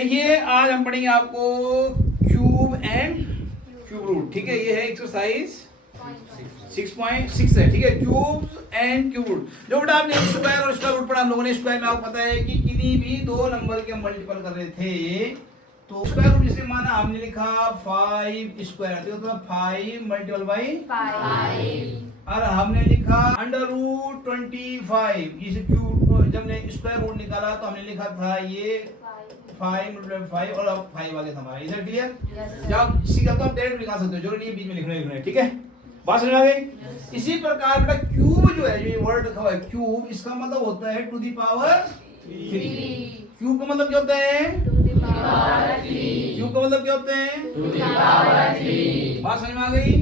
देखिए आज हम पढ़ेंगे आपको क्यूब एंड क्यूब रूट। ठीक है, ये है एक्सरसाइज 6.6 है। ठीक है, क्यूब एंड क्यूब रूट। जो बेटा आपने स्क्वायर और स्क्वायर रूट पढ़ा हम लोगों ने, स्क्वायर में आपको पता है कि किसी भी दो नंबर के मल्टीपल कर रहे थे तो स्क्वायर रूट जैसे माना हमने लिखा 5 स्क्वायर तो 5 मल्टीपल बाई 5 और हमने लिखा अंडर रूट 25। जिसे क्यूब जब ने स्क्वायर रूट निकाला तो हमने लिखा था ये 5 मल्टीप्लाई 5 और अब 5 आ गया था हमारा। इधर क्लियर? जब इसी का तो आप डायरेक्ट निकाल सकते हो, जरूरी नहीं है बीच में लिखना है। ठीक है, बात समझ आ गई? इसी प्रकार बेटा क्यूब जो है, जो ये वर्ड लिखा हुआ है क्यूब, इसका मतलब होता है टू द पावर 3। क्यूब का मतलब क्या होता है? क्यूब का मतलब क्या होता है? बात समझ में आ गई?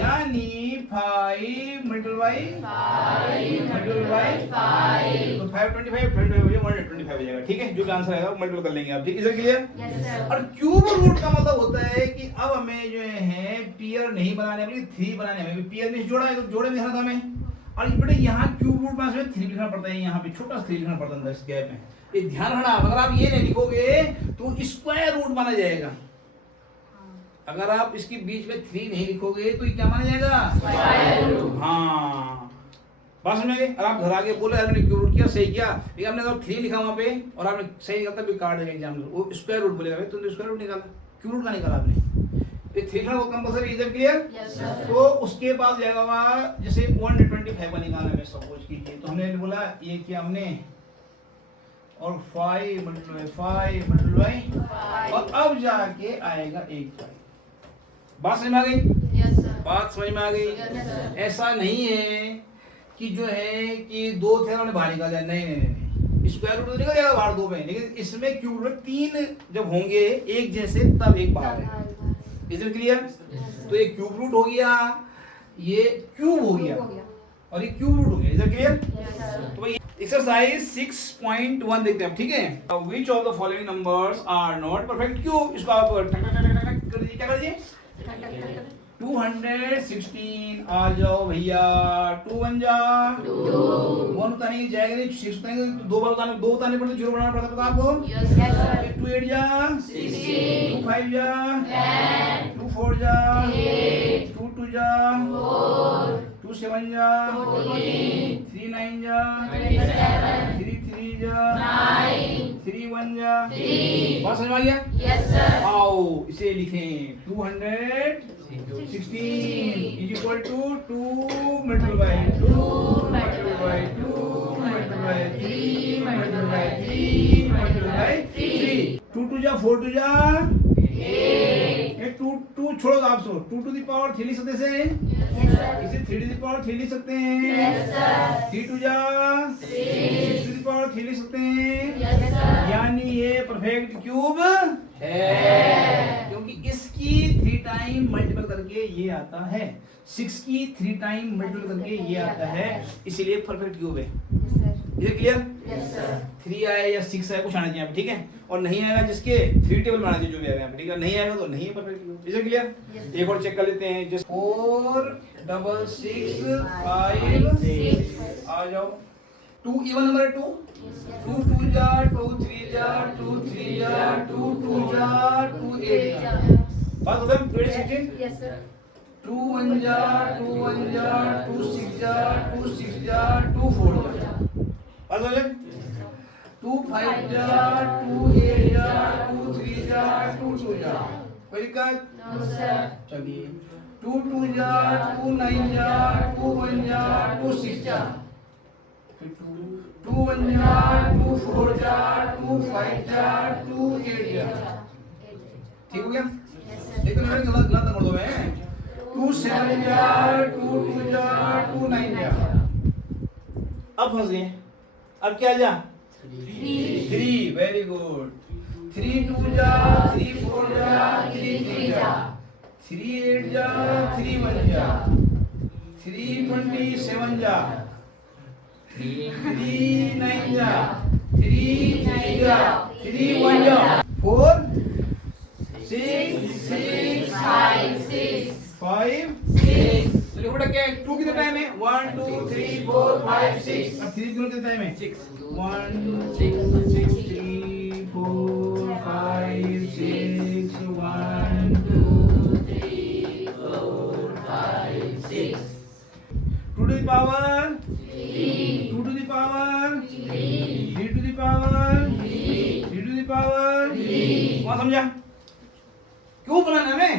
यानी 5 मल्टीप्लाई बाई 5 तो 5 25 हो जाएगा। ठीक है, जो भी आंसर आएगा मल्टीपल कर लेंगे आप। ठीक है, क्लियर? और क्यूब रूट का मतलब होता है कि अब हमें जो है पेयर नहीं बनाने, बल्कि 3 बनाने हैं। पेयर में जोड़ा है तो जोड़े में लिखना था हमें, और बेटा यहाँ क्यूब रूट में 3 लिखना पड़ता है। यहाँ पे छोटा सा 3 लिखना पड़ता है इस गैप में। ये ध्यान रखना, अगर आप ये नहीं लिखोगे तो स्क्वायर रूट माना जाएगा। अगर आप इसके बीच में 3 नहीं लिखोगे तो ये क्या माना जाएगा? Square root. हाँ, बात समझ गए? और आप घर आके बोले आपने क्यूब रूट किया, सही किया, लेकिन आपने अगर 3 लिखा वहां पे और आपने सही लिखा तब भी काट देगा एग्जाम में, वो स्क्वायर रूट बोलेगा। तुमने स्क्वायर रूट निकाला, क्यूब रूट का निकाला आपने। 3 लिखना वो कंपल्सरी। इधर क्लियर? तो उसके बाद जाएगा जैसे 125 का निकालना है सपोज कीजिए, तो हमने बोला ये किया हमने और 5 मल्टीप्लाई और अब जाके आएगा 1 5। बात समझ में आ गई? बात समझ में आ गई? ऐसा नहीं है कि जो है कि 2 थे हमने बाहर निकाल दिया, नहीं, स्क्वायर रूट तो निकल जाएगा बाहर 2 में, लेकिन इसमें क्यूब रूट 3 जब होंगे एक जैसे तब एक बाहर है। Is it clear? तो ये क्यूब रूट हो गया, ये क्यूब हो गया और ये क्यूब रूट हो गया। Is it clear? तो भाई एक्सरसाइज 6.1 देखते हैं। ठीक है, which of the following numbers are not perfect cube. इसको आप टक टक टक टक कर दीजिए। क्या कर दीजिए? 216 आ जाओ भैया। 2 1 जा 2 1 उतारने की जाएगा नहीं, 6 उतारेंगे तो 2 बार उतारने, 2 उतारने पड़ते, 0 बनाना पड़ता, पता आपको? 2 8 जा 16, 2 5 जा 10, 2 4 जा 8, 2 2 जा 4, 2 7 जा 14, 3 9 जा 27, 3 3 जा 9, 3 1 जा 3। बात समझ में आ गया? Yes sir. आओ इसे लिखें 216 is equal to 2 multiplied by 2 multiplied by 2 multiplied by 3 multiplied by 3 multiplied by 3। 2 2 जा 4 2 जा 8। ये 2 छोड़ो आप, 2 to the power 3 लिख सकते हैं इसे 3 to the power 3 लिख सकते हैं। 3 2 जा 6 to the power 3 लिख सकते हैं। यानी ये परफेक्ट क्यूब है, क्योंकि इसकी 3 टाइम मल्टीपल करके ये आता है, 6 की 3 टाइम मल्टीपल करके ये आता है, इसीलिए परफेक्ट क्यूब है। ये क्लियर? 3 आए या 6 आए कुछ आना चाहिए, ठीक है? और नहीं आएगा जिसके 3 टेबल बनाना चाहिए, जो भी आएगा यहाँ पे, ठीक है? नहीं आएगा तो नहीं है परफेक्ट क्यूब। इसे क्लियर? एक और चेक कर लेते हैं, जस्ट 4 6 6 5 आ जाओ। 2 इवन नंबर है 2 2 2 जा 2 3 जा 2 3 जा 2 2 जा 2 8 जा। बात होता है 16? Yes sir. 2 1 जा 2 1 जा 2 6 जा 2 6 जा 2 4 जा। बात हो जाए 2 5 जा 2 8 जा 2 3 जा 2 2 जा। कोई दिक्कत? No sir. चलिए 2 2 जा 2 9 जा 2 1 जा 2 6 जा, 2 1 जा 2 4 जा 2 5 जा 2 8 जा। ठीक हो गया? लेकिन मैंने गलत नंबर दो है। 2 7 जा 2 2 जा 2 9 जा। अब फंस गए। अब क्या जा? 3। Very good. 3 2 जा 3 4 जा 3 3 जा 3 8 जा 3 1 जा 3 27 जा 3 9 जा 3 3 जा 3 1 जा 4 6 6 5 6 5 6। चलिए बेटा क्या 2 कितना टाइम है? 1 2 3 4 5 6। अब 3 कितना टाइम है? 6 1 2 6 3 4 5 power 2 to the power 3 to the power 3 to the power. कौन समझा? क्यूब बनाना है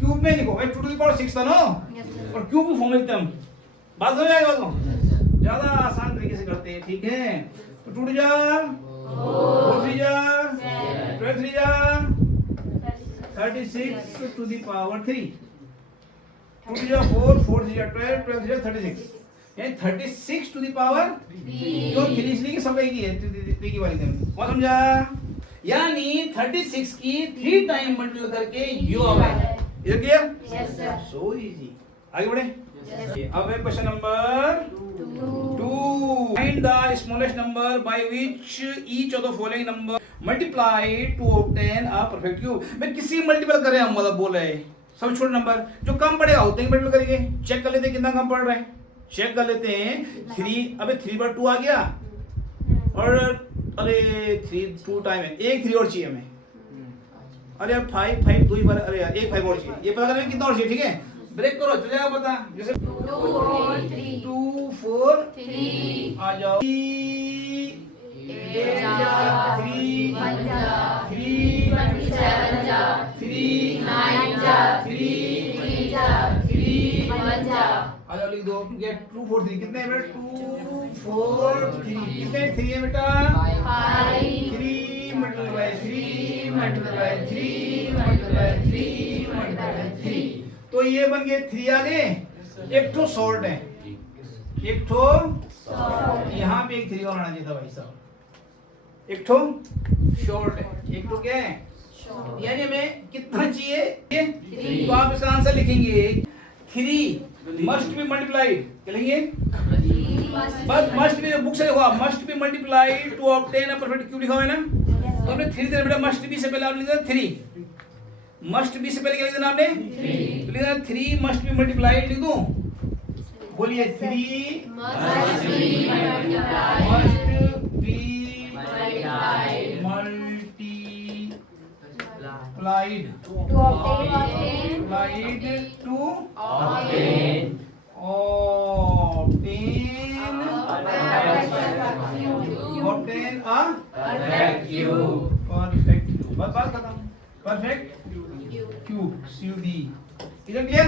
क्यूब में लिखो भाई 2 टू द पावर 6 था ना, और क्यूब फॉर्म एकदम बात हो जाएगा तो ज्यादा आसान तरीके से करते हैं, ठीक है। तो 2 जा 4 3 जा 12 3 जा 36 टू द पावर 3, 2 जा 4 4 3 जा 12 12 3 जा 36, यानी 36 टू द पावर जो 3 इसलिए कि सब एक ही है 3 की वाली थे। कौन समझा? यानी 36 की 3 टाइम मल्टीप्लाई करके यू आ गए। इधर clear? Yes sir. So easy. आगे बढ़े। अब है question number 2। Find the smallest number by which each of the following number multiply two obtain a perfect cube. मैं किसी मल्टीपल कर रहे हैं, हम मतलब बोल रहे हैं सब छोटे नंबर जो कम पड़ेगा उतने ही मल्टीपल करेंगे। चेक कर लेते हैं कितना कम पड़ रहा है, चेक कर लेते हैं। 3 अबे 3/2 आ गया, और अरे 3 2 टाइम है, एक 3 और चाहिए हमें। अरे यार 5 5 2 ही बार, अरे यार एक 5 और चाहिए, ये पता करना है कितना और चाहिए, ठीक है। ब्रेक करो चले जाओ पता, जैसे 2 4 3 2 4 3 आ जाओ 3 8 जा 3 1 जा 3 27 जा 3 9 जा 3 जा 3 1 जा। आ जाओ लिख दो, क्योंकि 2 4 3 कितने हैं बेटा? 2 4 3 कितने 3 है बेटा? 5 3 मल्टीप्लाई 3 मल्टीप्लाई 3 मल्टीप्लाई 3 मल्टीप्लाई 3। तो ये बन गए 3 आ गए। एक तो शॉर्ट है, एक तो यहाँ पे एक 3 और आना चाहिए था भाई साहब। एक तो शॉर्ट है, एक तो क्या है, यानी हमें कितना चाहिए? तो आप इसका आंसर लिखेंगे 3 मस्ट बी मल्टीप्लाइड, क्या लिखेंगे? बस मस्ट बी, बुक से देखो आप, must be multiplied to obtain a perfect cube लिखा हुआ है ना। तो हमने 3 दे बेटा, मस्ट बी से पहले आपने लिखा 3, मस्ट बी से पहले क्या लिख देना आपने? 3। तो लिखा 3 मस्ट बी मल्टीप्लाइड, लिख दूं? बोलिए 3 must be multiplied must be multiplied multiplied to obtain to obtain obtain a perfect cube. Perfect cube. बस बात खत्म। परफेक्ट क्यूब सीधी। इधर क्लियर?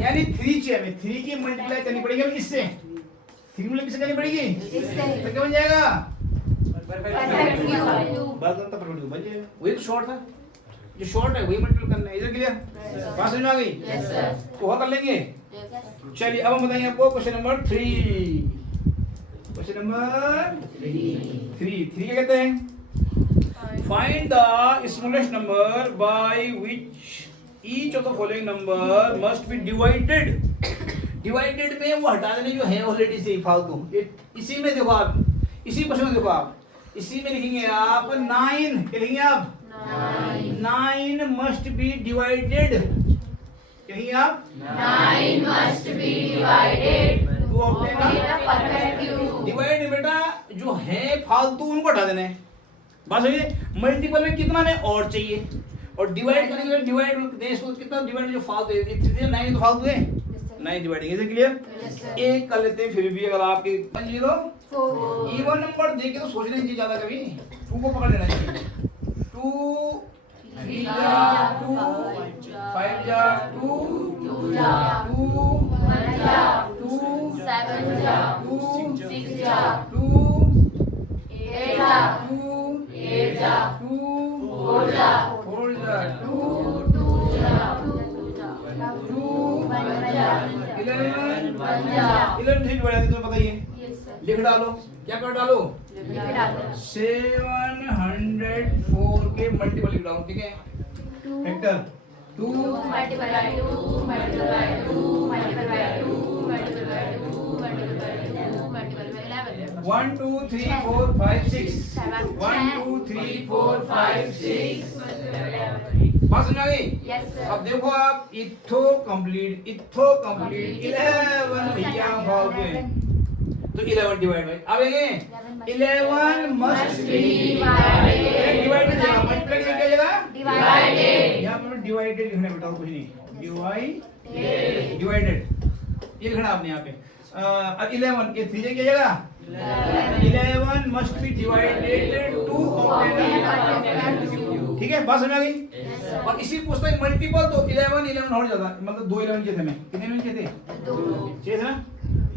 यानी 3 चाहिए हमें, 3 की मल्टीप्लाई करनी पड़ेगी हमें इससे। 3 मल्टीप्लाई किससे करनी पड़ेगी? इससे। तो क्या बन जाएगा? Perfect cube. बस तो परफेक्ट क्यूब बन जाएगा। वही तो शॉर्ट था, जो शॉर्ट है वही मल्टीप्लाई करना है। इधर क्लियर? बात समझ में आ गई? Yes sir. तो और कर लेंगे। चलिए अब हम बताएंगे आपको क्वेश्चन नंबर 3। क्वेश्चन नंबर 3 क्या कहते हैं? Find the smallest number by which each of the following number must be divided. Divided में वो हटा देने जो है ऑलरेडी से फालतू। इसी में देखो आप, इसी क्वेश्चन में देखो आप, इसी में लिखेंगे आप 9, क्या लिखेंगे आप? 9 must be divided, क्या लिखेंगे आप? 9 must be divided to obtain a perfect cube। Divide बेटा जो है फालतू उनको हटा देना है। बात समझिए, मल्टीपल में कितना में और चाहिए, और डिवाइड करने के लिए डिवाइड देश को कितना डिवाइड जो फालतू है 9 तो फालतू है, 9 डिवाइडिंग। Is clear? एक कर लेते हैं फिर भी, अगर आपके 0 इवन नंबर देके तो सोचने चाहिए ज्यादा, कभी 2 को पकड़ लेना चाहिए। 2 3 जा 2 5 जा 2 2 जा 2 1 जा 2 7 जा 2 6 जा 2 8 जा 2 8 जा 2 4 जा 4 जा 2 2 जा 2 1 जा 11 1 जा 11 से बढ़ा दे तो बताइए, यस सर। लिख डालो। क्या कर डालो? लिख डालो 704 के मल्टीपल लिख डालो, ठीक है। 2 factor 2 multiple bye 2 multiple bye 2 multiple bye 2 multiple bye 2 multiple bye 2 multiple bye 11 1 2 3 4 5 6 1 2 3 4 5 6। बात समझ आ गई? Yes sir. अब देखो आप, इथो कंप्लीट 11 भैया भाव के, तो 11 डिवाइड बाय आवेंगे 11 मस्ट बी divided। डिवाइड की जगह मल्टीप्लाई की क्या जगह? डिवाइडेड। यहां पर डिवाइडेड लिखना बेटा, और कुछ नहीं। डिवाइडेड ये लिखना आपने यहाँ पे। अब 11 ये 3 क्या जाएगा 11 must be divided to obtain. ठीक है, बात समझ आ गई। और इसी पूछता है मल्टीपल तो 11 और ज्यादा, मतलब 2 11 चाहिए थे। मैं कितने 11 चाहिए थे? 2 चाहिए थे ना।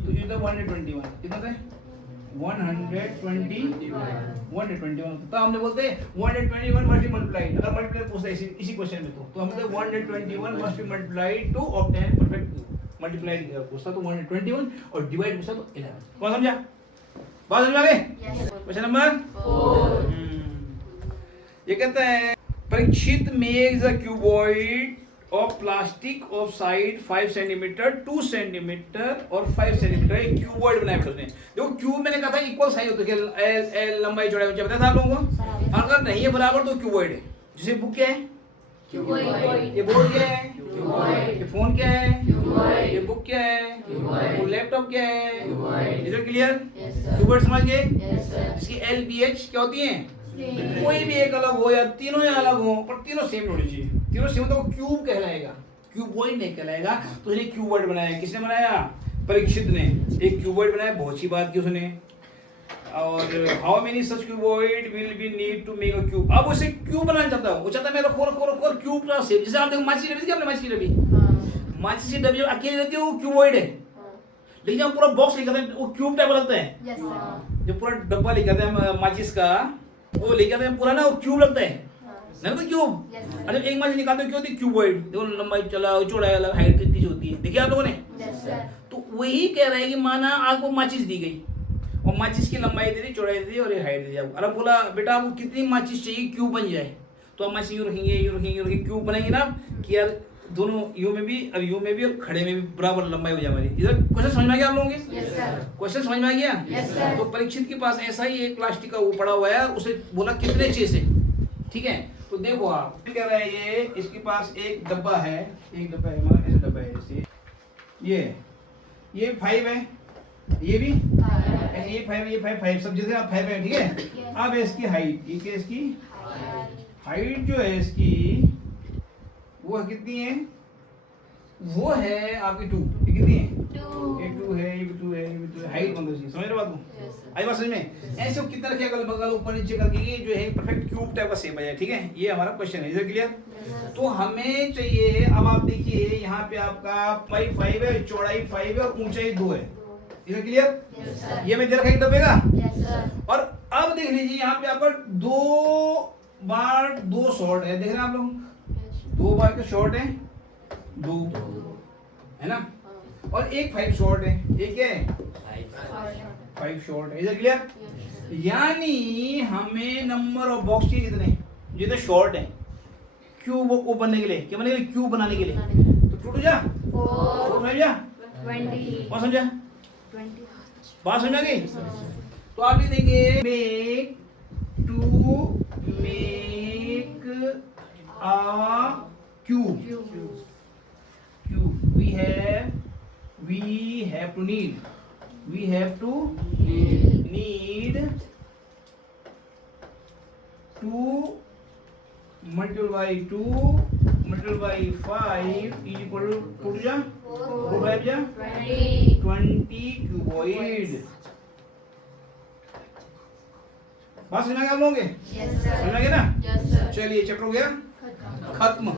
तो ये तो 121 कितना था? 121 तो हमने बोलते हैं 121 मस्ट बी मल्टीप्लाइड। अगर मल्टीप्लाई पूछता है इसी क्वेश्चन में तो हम बोलते हैं 121 must be multiplied to obtain perfect cube. Multiplied पूछता तो 121 और डिवाइड पूछता तो 11। कौन समझा? बात समझ आ गई? Question number 4। ये कहता है Parikshit makes a cuboid of plastic of side 5 centimetre 2 centimetre और 5 सेंटीमीटर एक क्यूबॉइड बनाया उसने। देखो क्यूब मैंने कहा था इक्वल साइज होता है, एल लंबाई चौड़ाई ऊंचाई बताया था आप लोगों को। अगर नहीं है बराबर तो क्यूबॉइड है। जैसे बुक क्या है? ये बोर्ड क्या है? ये फोन क्या है? ये बुक क्या है? वो लैपटॉप क्या है? इधर क्लियर? क्यूबॉइड समझ गए? इसकी एल बी एच क्या होती है? कोई भी एक अलग हो या तीनों ही अलग हो पर तीनों सेम होनी चाहिए। तीनों सेम तो क्यूब कहलाएगा, क्यूबॉइड नहीं कहलाएगा। तो इसने क्यूबॉइड बनाया। किसने बनाया? परीक्षित ने एक क्यूबॉइड बनाया। बहुत सी बात की उसने। और how many such cuboid will be need to make a cube. अब उसे क्यूब बनाना चाहता हूं। वो चाहता है मैं रखो क्यूब का शेप। जैसे आप देखो माचिस की डब्बी थी आपने, माचिस की डब्बी। माचिस की डब्बी अकेली रहती है वो क्यूबॉइड है। लेकिन जब पूरा बॉक्स लेकर आते हैं वो क्यूब टाइप लगता है। जो पूरा डब्बा लेकर आते हैं माचिस का वो लेकर आते हैं पूरा ना, वो क्यूब लगता है नहीं तो क्यूब। अरे एक माचिस निकालते हो क्या होती है? क्यूबॉइड। देखो लंबाई चला चौड़ाई अलग हाइट कितनी होती है, देखिए आप लोगों ने। तो वही कह रहा है कि माना आपको माचिस दी गई और माचिस की लंबाई दे दी, चौड़ाई दे दी और ये हाइट दे दी आपको। अरे बोला बेटा आपको कितनी माचिस चाहिए क्यूब बन जाए? तो आप माचिस यूँ रखेंगे क्यूब बनाएंगे ना कि यार दोनों यू में भी और यू में भी और खड़े में भी बराबर लंबाई हो जाए हमारी। इधर क्वेश्चन समझ में आ गया आप लोगों के? क्वेश्चन समझ में आ गया? तो परीक्षित के पास ऐसा ही एक प्लास्टिक का वो पड़ा हुआ है, उसे बोला कितने चाहिए से। ठीक है, तो देखो आप कह रहा है ये इसके पास एक डब्बा है, हमारा ऐसा डब्बा है जैसे ये 5 है, ये भी ये 5 सब जगह 5 है। ठीक है, अब इसकी हाइट, ये इसकी हाइट जो है इसकी वो कितनी है? वो है आपकी 2। ये कितनी है? 2 है, ये भी 2 है, ये भी 2 है। हाइट बंद है। समझ रहे बात को? आई बात समझ में? ऐसे कितना रखे अगल बगल ऊपर नीचे करके ये जो है परफेक्ट क्यूब टाइप का शेप आ जाए। ठीक है, ये हमारा क्वेश्चन है। इधर क्लियर? तो हमें चाहिए, अब आप देखिए यहाँ पे आपका 5 है, चौड़ाई 5 है और ऊंचाई 2 है। इधर क्लियर? ये मैं दे रखा एक डब्बे का। और अब देख लीजिए यहाँ पे आपका 2 बार 2 शॉर्ट है। देख रहे हैं आप लोग? 2 बार के शॉर्ट है 2 है ना, और एक 5 शॉर्ट है। एक क्या है? 5 शॉर्ट है। इधर क्लियर? यानी हमें नंबर ऑफ बॉक्स चाहिए जितने शॉर्ट है क्यूब को बनने के लिए, क्या बनने के लिए? क्यूब बनाने के लिए। तो टूट जा 4 समझा? 20 और समझा? 20 बात समझ आ गई? तो आप लिखेंगे make a cube. We have to need 2 multiply 2 multiply 5 is equal to 20 cuboid. बात समझ आ गया आप लोगों के? समझ आ गया ना? चलिए चैप्टर हो गया खत्म।